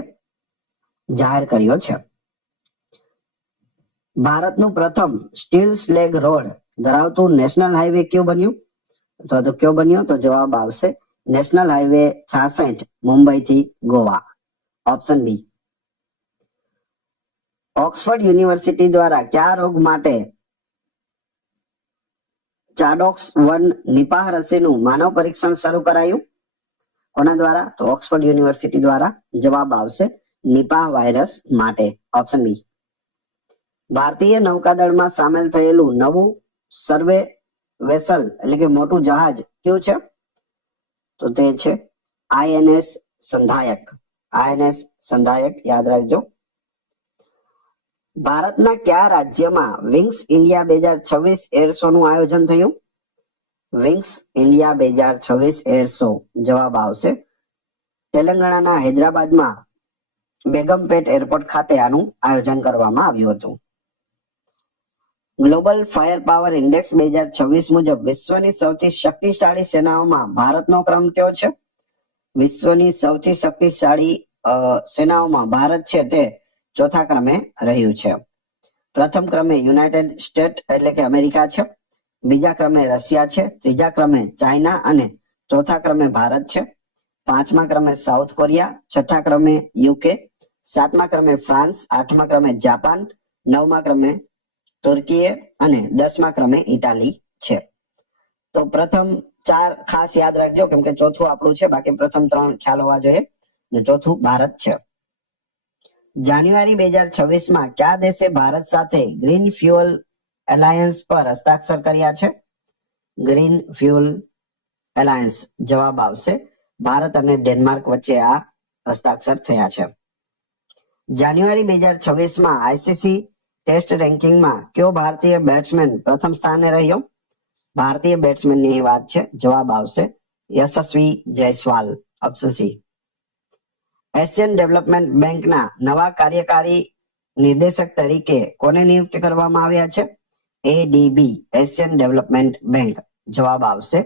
જાહેર કર્યો છે. ભારતનું પ્રથમ સ્ટીલ સ્લેગ રોડ ધરાવતું નેશનલ હાઈવે કયો બન્યું? અથવા તો કયો બન્યો? તો જવાબ આવશે નેશનલ હાઈવે 66 મુંબઈ થી Goa, option B. Oxford university દ્વારા કયા રોગ માટે ચાડોક્સ 1 નિપાહ રસીનું માનવ પરીક્ષણ શરૂ કરાયું? કોના દ્વારા? તો ઓક્સફર્ડ યુનિવર્સિટી દ્વારા. જવાબ આવશે નિપાહ વાયરસ માટે, ઓપ્શન બી. ભારતીય નૌકાદળમાં સામેલ થયેલું નવું સર્વે વેસલ એટલે કે મોટું જહાજ કયું છે? તો તે છે INS સંધાયક. INS સંધાયક યાદ રાખજો. ભારતના કયા રાજ્યમાં વિંગ્સ ઇન્ડિયા 2026 એર શો નું આયોજન થયું? વિંગ્સ ઇન્ડિયા 2026 એર શો જવાબ આવશે તેલંગાણાના હૈદરાબાદમાં બેગમપેટ એરપોર્ટ ખાતે આનું આયોજન કરવામાં આવ્યું હતું. ગ્લોબલ ફાયર પાવર ઇન્ડેક્સ 2026 મુજબ વિશ્વની સૌથી શક્તિશાળી સેનાઓમાં ભારતનો ક્રમ કયો છે? વિશ્વની સૌથી શક્તિશાળી સેનાઓમાં ભારત છે તે ચોથા ક્રમે રહ્યું છે. પ્રથમ ક્રમે યુનાઇટેડ સ્ટેટ એટલે કે અમેરિકા છે, બીજા ક્રમે રશિયા છે, ત્રીજા ક્રમે ચાઇના અને ચોથા ક્રમે ભારત છે. પાંચમા ક્રમે સાઉથ કોરિયા, છઠ્ઠા ક્રમે UK, સાતમા ક્રમે ફ્રાન્સ, આઠમા ક્રમે જાપાન, નવમા ક્રમે તુર્કી અને 10મા ક્રમે ઇટાલી છે. તો પ્રથમ 4 ખાસ યાદ રાખજો કેમ કે ચોથું આપણું છે, બાકી પ્રથમ 3 ખ્યાલ હોવા જોઈએ અને ચોથું ભારત છે. જાન્યુઆરી 2026 માં કયા દેશે ભારત સાથે ગ્રીન ફ્યુઅલ એલાયન્સ પર હસ્તાક્ષર કર્યા છે? ગ્રીન ફ્યુઅલ એલાયન્સ જવાબ આવશે ભારત અને ડેનમાર્ક વચ્ચે આ હસ્તાક્ષર થયા છે. જાન્યુઆરી 2026 માં ICC ટેસ્ટ રેન્કિંગમાં કયો ભારતીય બેટ્સમેન પ્રથમ સ્થાને રહ્યો? ભારતીય બેટ્સમેનની વાત છે, જવાબ આવશે Yashasvi Jaiswal, option C. Asian development બેંકના નવા કાર્યકારી નિર્દેશક તરીકે કોને નિયુક્ત કરવામાં આવ્યા છે? ADB એશિયન ડેવલપમેન્ટ બેંક જવાબ આવશે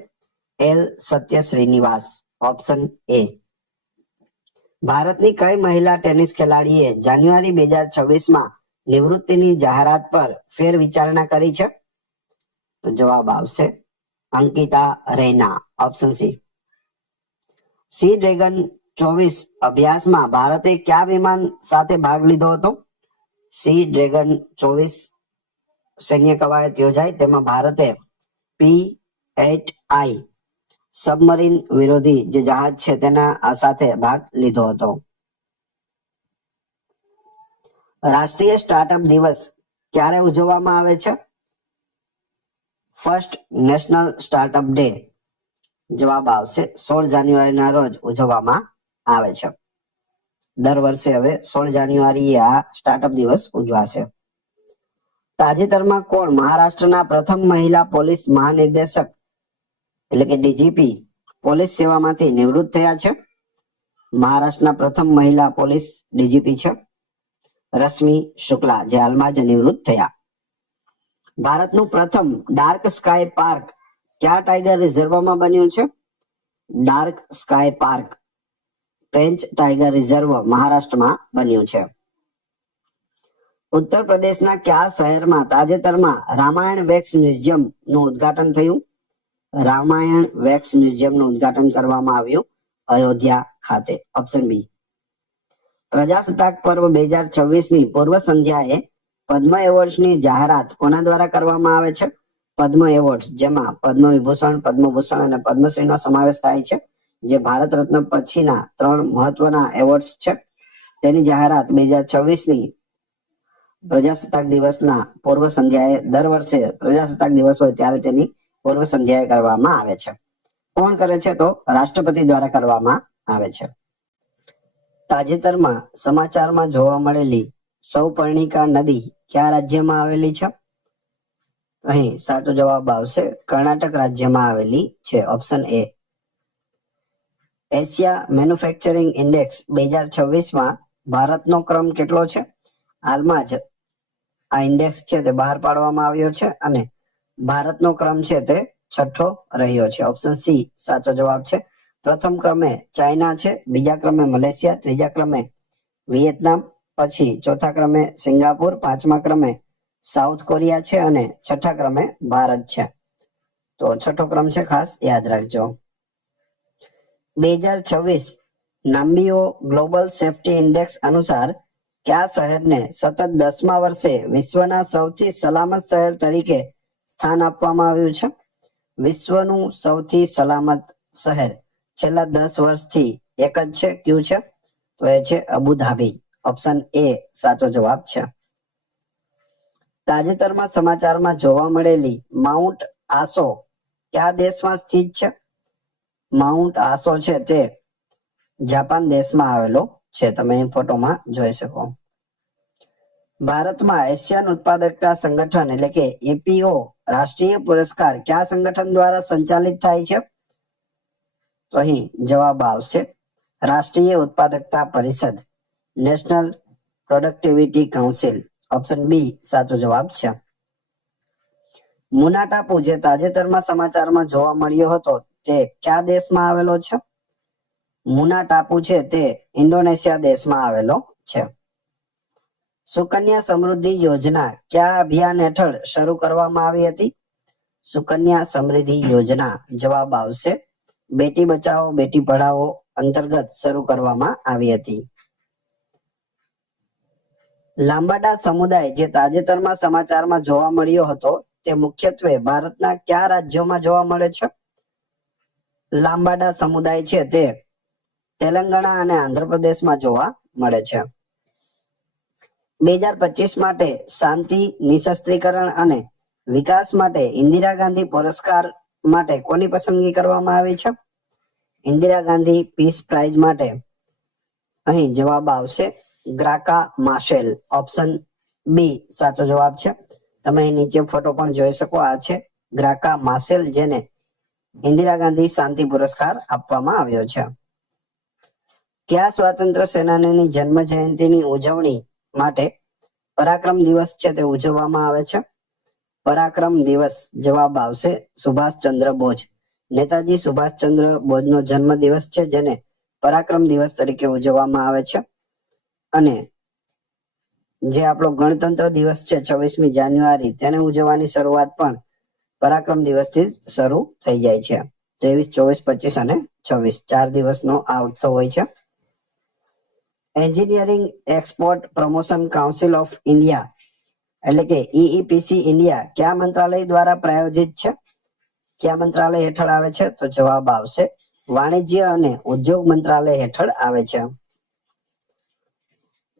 L Satya Srinivas, option A. ભારતની કઈ મહિલા ટેનિસ ખેલાડીએ જાન્યુઆરી 2026 માં નિવૃત્તિની જાહેરાત પર ફેર વિચારણા કરી છે? તો જવાબ આવશે Ankita Raina, option C. C dragon 24 અભ્યાસમાં ભારતે કયા વિમાન સાથે ભાગ લીધો હતો? સી ડ્રેગન 24 સૈન્ય કવાયત યોજાઈ તેમાં ભારતે P-8I સબમરીન વિરોધી જે જહાજ છે તેના સાથે ભાગ લીધો હતો. રાષ્ટ્રીય સ્ટાર્ટઅપ દિવસ ક્યારે ઉજવવામાં આવે છે? First national startup day. જવાબ આવશે 16 જાન્યુઆરીના રોજ ઉજવવામાં આવે છે. દર વર્ષે હવે 16 જાન્યુઆરીએ આ સ્ટાર્ટઅપ દિવસ ઉજવાશે. તાજેતરમાં કોણ મહારાષ્ટ્રના પ્રથમ મહિલા પોલીસ મહાનિર્દેશક એટલે કે ડીજીપી પોલીસ સેવામાંથી નિવૃત્ત થયા છે? મહારાષ્ટ્રના પ્રથમ મહિલા પોલીસ ડીજીપી છે રશ્મિ શુક્લા, જે હાલમાં જ નિવૃત્ત થયા. ભારતનું પ્રથમ ડાર્ક સ્કાય પાર્ક કયા ટાઈગર રિઝર્વમાં બન્યું છે? Dark sky park Pench tiger reserve મહારાષ્ટ્રમાં બન્યું છે. ઉત્તર પ્રદેશના કયા શહેરમાં તાજેતરમાં રામાયણ વેક્સ મ્યુઝિયમ નું ઉદ્ઘાટન થયું? રામાયણ વેક્સ મ્યુઝિયમ નું ઉદ્ઘાટન કરવામાં આવ્યું અયોધ્યા ખાતે. Option B. પ્રજાસત્તાક પર્વ 2026 ની પૂર્વ સંધ્યાએ પદ્મ એવોર્ડ્સની જાહેરાત કોના દ્વારા કરવામાં આવે છે? પદ્મ એવોર્ડ્સ, જેમાં પદ્મ વિભૂષણ, પદ્મભૂષણ અને પદ્મશ્રીનો સમાવેશ થાય છે, જે ભારત રત્ન પછીના 3 મહત્વના એવોર્ડ્સ છે. તેની જાહેરાત 2026 ની પ્રજાસત્તાક દિવસના પૂર્વ સંધ્યાએ, દર વર્ષે પ્રજાસત્તાક દિવસ હોય ત્યારે તેની પૂર્વ સંધ્યાએ કરવામાં આવે છે. કોણ કરે છે? તો રાષ્ટ્રપતિ દ્વારા કરવામાં આવે છે. તાજેતરમાં સમાચારમાં જોવા મળેલી સૌપર્ણિકા નદી કયા રાજ્યમાં આવેલી છે? અહીં સાચો જવાબ આવશે કર્ણાટક રાજ્યમાં આવેલી છે. Option A. Asia manufacturing index 2026માં ભારતનો ક્રમ કેટલો છે? હાલમાં જ આ ઇન્ડેક્સ છે તે બહાર પાડવામાં આવ્યો છે અને ભારતનો ક્રમ છે તે 6થો રહ્યો છે. ઓપ્શન સી સાચો જવાબ છે. પ્રથમ ક્રમે ચાઇના છે, બીજા ક્રમે મલેશિયા, ત્રીજા ક્રમે વિયેતનામ, પછી ચોથા ક્રમે સિંગાપુર, પાંચમા ક્રમે સાઉથ કોરિયા છે અને છઠ્ઠા ક્રમે ભારત છે. તો છઠ્ઠો ક્રમ છે, ખાસ યાદ રાખજો. 2026 નામ્બિયો ગ્લોબલ સેફ્ટી ઇન્ડેક્સ અનુસાર કયા શહેરને સતત 10મા વર્ષે વિશ્વના સૌથી સલામત શહેર તરીકે સ્થાન આપવામાં આવ્યું છે? વિશ્વનું સૌથી સલામત શહેર છેલ્લા 10 વર્ષથી એક જ છે. કયું છે? તો એ છે અબુધાબી. ઓપ્શન એ સાચો જવાબ છે. તાજેતરમાં સમાચારમાં જોવા મળેલી માઉન્ટ આસો કયા દેશમાં સ્થિત છે? માઉન્ટ આસો છે તે જાપાન દેશમાં આવેલો છે. તમે અહીં ફોટોમાં જોઈ શકો. ભારતમાં એશિયન ઉત્પાદકતા સંગઠન એટલે કે એપીઓ રાષ્ટ્રીય પુરસ્કાર કયા સંગઠન દ્વારા સંચાલિત થાય છે? તો અહીં જવાબ આવશે રાષ્ટ્રીય ઉત્પાદકતા પરિષદ, national productivity council. Option B સાચો જવાબ છે. મુના ટાપુ જે તાજેતરમાં સમાચારમાં જોવા મળ્યો હતો તે કયા દેશમાં આવેલો છે? મુના ટાપુ છે તે ઇન્ડોનેશિયા દેશમાં આવેલો છે. સુકન્યા સમૃદ્ધિ યોજના કયા અભિયાન હેઠળ શરૂ કરવામાં આવી હતી? સુકન્યા સમૃદ્ધિ યોજના જવાબ આવશે બેટી બચાવો બેટી પઢાઓ અંતર્ગત શરૂ કરવામાં આવી હતી. લાંબાડા સમુદાય જે તાજેતરમાં સમાચારમાં જોવા મળ્યો હતો તે મુખ્યત્વે ભારતના કયા રાજ્યોમાં જોવા મળે છે? લાંબાડા સમુદાય છે તે તેલંગાણા અને આંધ્રપ્રદેશમાં જોવા મળે છે. 2025 માટે શાંતિ, નિશસ્ત્રીકરણ અને વિકાસ માટે ઇન્દિરા ગાંધી પુરસ્કાર માટે કોની પસંદગી કરવામાં આવી છે? ઇન્દિરા ગાંધી પીસ પ્રાઇઝ માટે અહીં જવાબ આવશે ગ્રાકા માશેલ. ઓપ્શન બી સાચો જવાબ છે. તમે અહીં નીચે ફોટો પણ જોઈ શકો. આ છે ગ્રાકા માશેલ, જેને ઇન્દિરા ગાંધી શાંતિ પુરસ્કાર આપવામાં આવ્યો છે. કયા સ્વાતંત્ર્ય સેનાનીની જન્મ જયંતિની ઉજવણી માટે પરાક્રમ દિવસ છે તે ઉજવવામાં આવે છે? પરાક્રમ દિવસ જવાબ આવશે સુભાષચંદ્ર બોઝ. નેતાજી સુભાષચંદ્ર બોઝનો જન્મ દિવસ છે, જેને પરાક્રમ દિવસ તરીકે ઉજવવામાં આવે છે. અને જે આપણો ગણતંત્ર દિવસ છે 26મી જાન્યુઆરી, તેને ઉજવવાની શરૂઆત પણ પરાક્રમ દિવસથી શરૂ થઈ જાય છે. 23, 24, 25 અને 26 4 દિવસનો આ ઉત્સવ હોય છે. Engineering export promotion council of India એટલે કે ઈઈપીસી ઇન્ડિયા કયા મંત્રાલય દ્વારા પ્રાયોજિત છે? કયા મંત્રાલય હેઠળ આવે છે? તો જવાબ આવશે વાણિજ્ય અને ઉદ્યોગ મંત્રાલય હેઠળ આવે છે.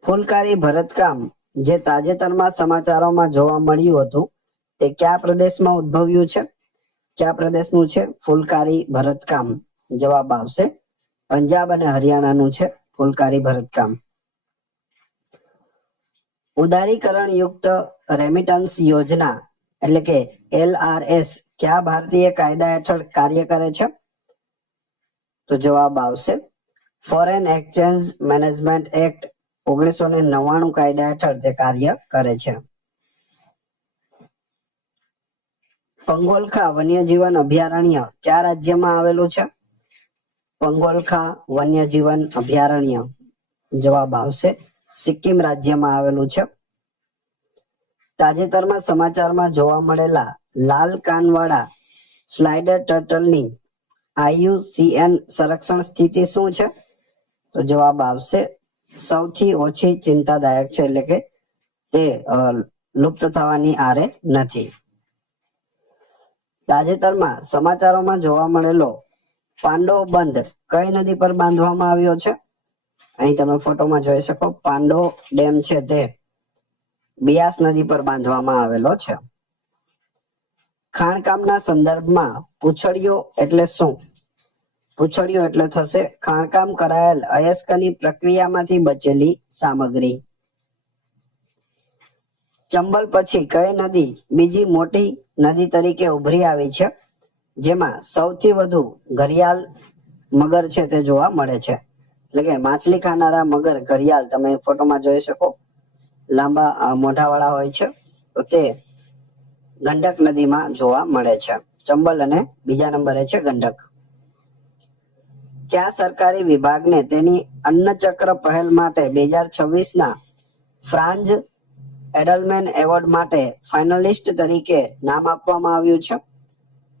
ફૂલકારી ભરતકામ જે તાજેતરમાં સમાચારોમાં જોવા મળ્યું હતું તે કયા પ્રદેશમાં ઉદ્ભવ્યું છે? કયા પ્રદેશનું છે ફૂલકારી ભરતકામ? જવાબ આવશે પંજાબ અને હરિયાણાનું છે ફૂલકારી ભરતકામ. ઉદારીકરણ યુક્ત રેમિટન્સ યોજના એટલે કે LRS કયા ભારતીય કાયદા હેઠળ કાર્ય કરે છે? તો જવાબ આવશે ફોરેન એક્સચેન્જ મેનેજમેન્ટ એક્ટ 1999 કાયદા હેઠળ તે કાર્ય કરે છે. પંગોલખા વન્યજીવન અભયારણ્ય કયા રાજ્યમાં આવેલું છે? પંગોલખા વન્યજીવન અભયારણ્ય જવાબ આવશે સિક્કિમ રાજ્યમાં આવેલું છે. તાજેતરમાં સમાચારમાં જોવા મળેલા લાલ કાનવાળા સ્લાઇડર ટર્ટલની IUCN સંરક્ષણ સ્થિતિ શું છે? તો જવાબ આવશે સૌથી ઓછી ચિંતાદાયક છે, એટલે કે તે લુપ્ત થવાની આરે નથી. તાજેતરમાં સમાચારોમાં જોવા મળેલો પાંડો બંધ કઈ નદી પર બાંધવામાં આવ્યો છે? અહીં તમે ફોટોમાં જોઈ શકો પાંડો ડેમ છે તે બિયાસ નદી પર બાંધવામાં આવેલો છે. ખાણકામના સંદર્ભમાં પૂંછડીઓ એટલે શું? પૂંછડીઓ એટલે થશે ખાણકામ કરાયેલ અયસ્કની પ્રક્રિયામાંથી બચેલી સામગ્રી. ચંબલ પછી કઈ નદી બીજી મોટી નદી તરીકે ઉભરી આવી છે જેમાં સૌથી વધુ ઘરિયાળ મગર છે તે જોવા મળે છે? એટલે કે માછલી ખાનારા મગર ઘરિયાળ તમે ફોટોમાં જોઈ શકો લાંબા મોઢાવાળા હોય છે, તો તે ગંડક નદીમાં જોવા મળે છે. ચંબલ અને બીજા નંબરે છે ગંડક. કયા સરકારી વિભાગને તેની અન્નચક્ર પહેલ માટે 2026ના ફ્રાન્ઝ એડલમેન એવોર્ડ માટે ફાઇનલિસ્ટ તરીકે નામ આપવામાં આવ્યું છે?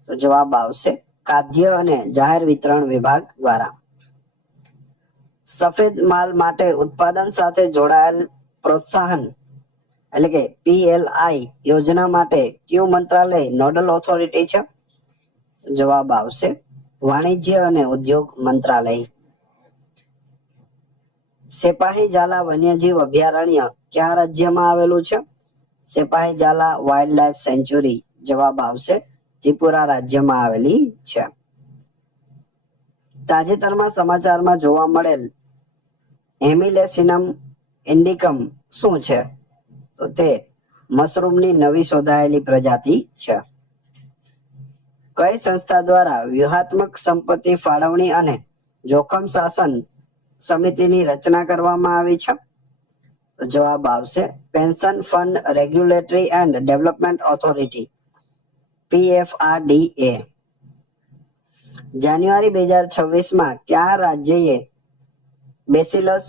તો જવાબ આવશે ખાદ્ય અને જાહેર વિતરણ વિભાગ દ્વારા. સફેદ માલ માટે ઉત્પાદન સાથે જોડાયેલ પ્રોત્સાહન એટલે કે PLI યોજના માટે કયું મંત્રાલય નોડલ ઓથોરિટી છે? જવાબ આવશે વાણિજ્ય અને ઉદ્યોગ મંત્રાલય. સેપાહી ઝાલા વન્યજીવ અભયારણ્ય કયા રાજ્યમાં આવેલું છે? સેપાહી ઝાલા વાઇલ્ડ લાઇફ સેન્ચ્યુરી જવાબ આવશે ત્રિપુરા રાજ્યમાં આવેલી છે. તાજેતરમાં સમાચારમાં જોવા મળેલ હેમિલેસિનમ ઇન્ડિકમ શું છે? તો તે મશરૂમની નવી શોધાયેલી પ્રજાતિ છે. કઈ સંસ્થા દ્વારા વ્યૂહાત્મક સંપત્તિ ફાળવણી અને જોખમ શાસન સમિતિની રચના કરવામાં આવી છે? જવાબ આવશે pension fund regulatory and development authority PFRDA. જાન્યુઆરી 2026માં કયા રાજ્યએ બેસિલસ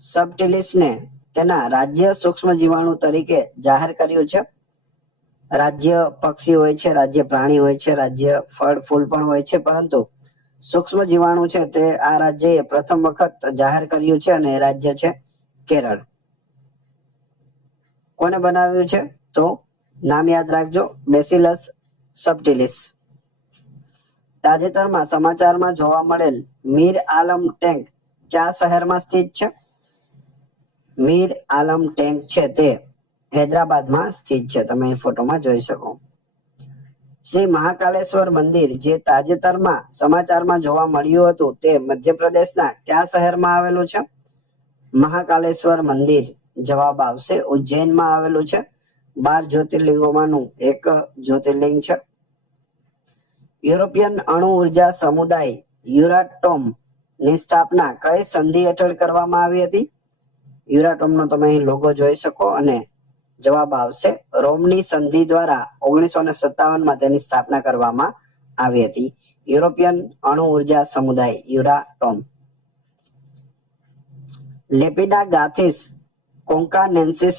સબટિલિસને તેના રાજ્ય સૂક્ષ્મ જીવાણુ તરીકે જાહેર કર્યું છે? રાજ્ય પક્ષી હોય છે, રાજ્ય પ્રાણી હોય છે, રાજ્ય ફળ ફૂલ પણ હોય છે, પરંતુ સૂક્ષ્મ જીવાણુ છે તે આ રાજ્યએ પ્રથમ વખત જાહેર કર્યું છે અને રાજ્ય છે કેરળ. કોને બનાવ્યું છે? તો નામ યાદ રાખજો બેસિલસ સબટિલિસ. તાજેતરમાં સમાચારમાં જોવા મળેલ મીર આલમ ટેન્ક કયા શહેરમાં સ્થિત છે? મીર આલમ ટેન્ક છે તે હૈદરાબાદમાં સ્થિત છે, તમે ફોટોમાં જોઈ શકો. શ્રી મહાકાલેશ્વર મંદિર જે તાજેતરમાં સમાચારમાં જોવા મળ્યું હતું તે મધ્યપ્રદેશના કયા શહેરમાં આવેલું છે? મહાકાલેશ્વર મંદિર જવાબ આવશે ઉજ્જૈનમાં આવેલું છે. 12 જ્યોતિર્લિંગોમાંનું એક જ્યોતિર્લિંગ છે. યુરોપિયન અણુ ઉર્જા સમુદાય યુરાટોમ ની સ્થાપના કઈ સંધિ હેઠળ કરવામાં આવી હતી? યુરાટોમનો તમે અહીં લોગો જોઈ શકો અને જવાબ આવશે રોમની સંધિ દ્વારા 1957માં તેની સ્થાપના કરવામાં આવી હતી. યુરોપિયન અણુ ઉર્જા સમુદાય યુરાટોમ. લેપિડાગાથિસ કોન્કાનેન્સિસ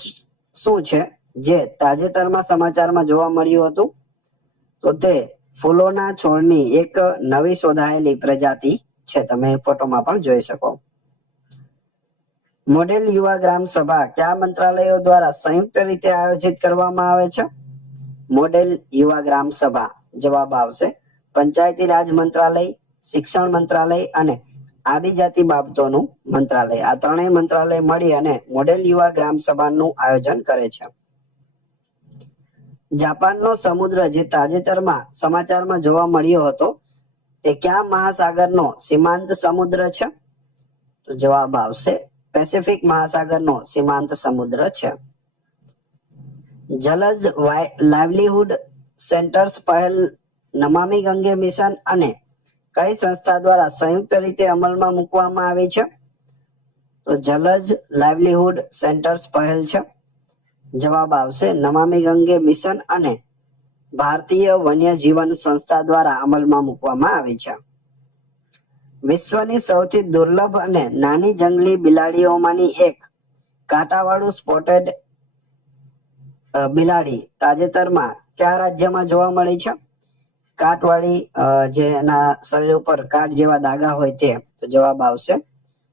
શું છે જે તાજેતરમાં સમાચારમાં જોવા મળ્યું હતું? તો તે ફૂલોના છોડની એક નવી શોધાયેલી પ્રજાતિ છે, તમે ફોટોમાં પણ જોઈ શકો. મોડેલ યુવા ગ્રામ સભા કયા મંત્રાલયો દ્વારા સંયુક્ત રીતે આયોજિત કરવામાં આવે છે? મોડેલ યુવા ગ્રામ સભા જવાબ આવશે પંચાયતી રાજ મંત્રાલય, શિક્ષણ મંત્રાલય અને આદિજાતિ બાબતોનું મંત્રાલય. આ ત્રણેય મંત્રાલય મળી અને મોડેલ યુવા ગ્રામ સભાનું આયોજન કરે છે. જાપાનનો સમુદ્ર જે તાજેતરમાં સમાચારમાં જોવા મળ્યો હતો તે કયા મહાસાગરનો સીમાંત સમુદ્ર છે? તો જવાબ આવશે પેસિફિક મહાસાગરનો સીમાંત સમુદ્ર છે. જલજ લાઇવલીહુડ સેન્ટર્સ પહેલ નમામી ગંગે મિશન અને કઈ સંસ્થા દ્વારા સંયુક્ત રીતે અમલમાં મૂકવામાં આવી છે? તો જલજ લાઇવલીહુડ સેન્ટર્સ પહેલ છે. જવાબ આવશે નમામી ગંગે મિશન અને ભારતીય વન્યજીવન સંસ્થા દ્વારા અમલમાં મૂકવામાં આવી છે. વિશ્વની સૌથી દુર્લભ અને નાની જંગલી બિલાડીઓમાંની એક કાંટાવાળું સ્પોટેડ બિલાડી તાજેતરમાં કયા રાજ્યમાં જોવા મળી છે? કાટવાળી જેના શરીર ઉપર કાટ જેવા દાગા હોય તે. તો જવાબ આવશે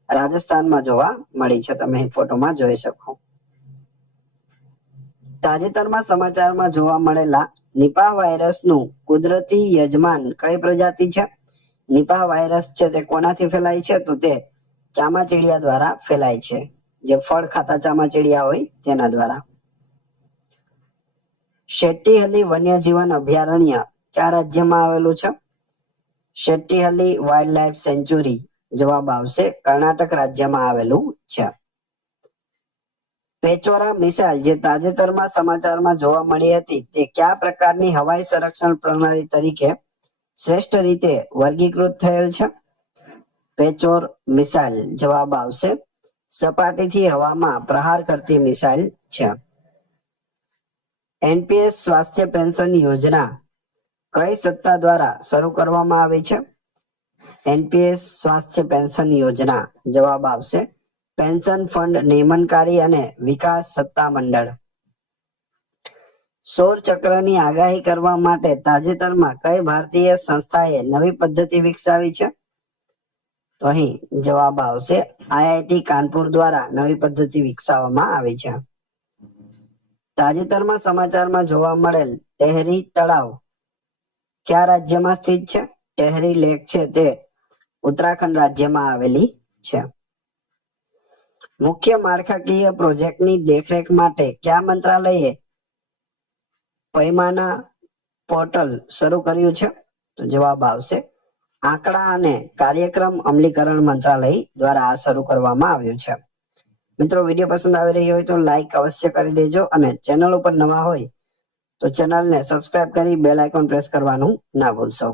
રાજસ્થાનમાં જોવા મળી છે. તમે ફોટોમાં જોઈ શકો. તાજેતરમાં સમાચારમાં જોવા મળેલા નિપાહ વાયરસનું કુદરતી યજમાન કઈ પ્રજાતિ છે? નિપાહ વાયરસ છે તે કોનાથી ફેલાય છે? તો તે ચામાચીડિયા દ્વારા ફેલાય છે. જે ફળ ખાતા ચામાચીડિયા હોય તેના દ્વારા. શેટ્ટીહલ્લી વન્યજીવન અભયારણ્ય કયા રાજ્યમાં આવેલું છે? શેટ્ટીહલ્લી વાઇલ્ડ લાઇફ સેન્ચ્યુરી જવાબ આવશે કર્ણાટક રાજ્યમાં આવેલું છે. પેચોરા મિસાઇલ જે તાજેતરમાં સમાચારમાં જોવા મળી હતી તે કયા પ્રકારની હવાઈ સંરક્ષણ પ્રણાલી તરીકે શ્રેષ્ઠ રીતે વર્ગીકૃત થયેલ છે? પેચોર મિસાઇલ જવાબ આવશે સપાટીથી હવામાં પ્રહાર કરતી મિસાઇલ છે. એનપીએસ સ્વાસ્થ્ય પેન્શન યોજના કઈ સત્તા દ્વારા શરૂ કરવામાં આવી છે? એનપીએસ સ્વાસ્થ્ય પેન્શન યોજના જવાબ આવશે પેન્શન ફંડ નિયમનકારી અને વિકાસ સત્તા મંડળ. સૌર ચક્રની આગાહી કરવા માટે તાજેતરમાં કઈ ભારતીય સંસ્થાએ નવી પદ્ધતિ વિકસાવી છે? તો અહીં જવાબ આવશે આઈઆઈટી કાનપુર દ્વારા નવી પદ્ધતિ વિકસાવવામાં આવી છે. તાજેતરમાં સમાચારમાં જોવા મળેલ ટેહરી તળાવ કયા રાજ્યમાં સ્થિત છે? ટેહરી લેક છે તે ઉત્તરાખંડ રાજ્યમાં આવેલી છે. મુખ્ય માળખાકીય પ્રોજેક્ટની દેખરેખ માટે કયા મંત્રાલયે પૈમાના પોર્ટલ શરૂ કર્યું છે? તો જવાબ આવશે આંકડા અને કાર્યક્રમ અમલીકરણ મંત્રાલય દ્વારા આ શરૂ કરવામાં આવ્યું છે. મિત્રો, વિડીયો પસંદ આવી રહ્યો હોય તો લાઈક અવશ્ય કરી દેજો અને ચેનલ ઉપર નવા હોય તો ચેનલને સબસ્ક્રાઇબ કરી બેલ આઇકોન પ્રેસ કરવાનું ના ભૂલશો.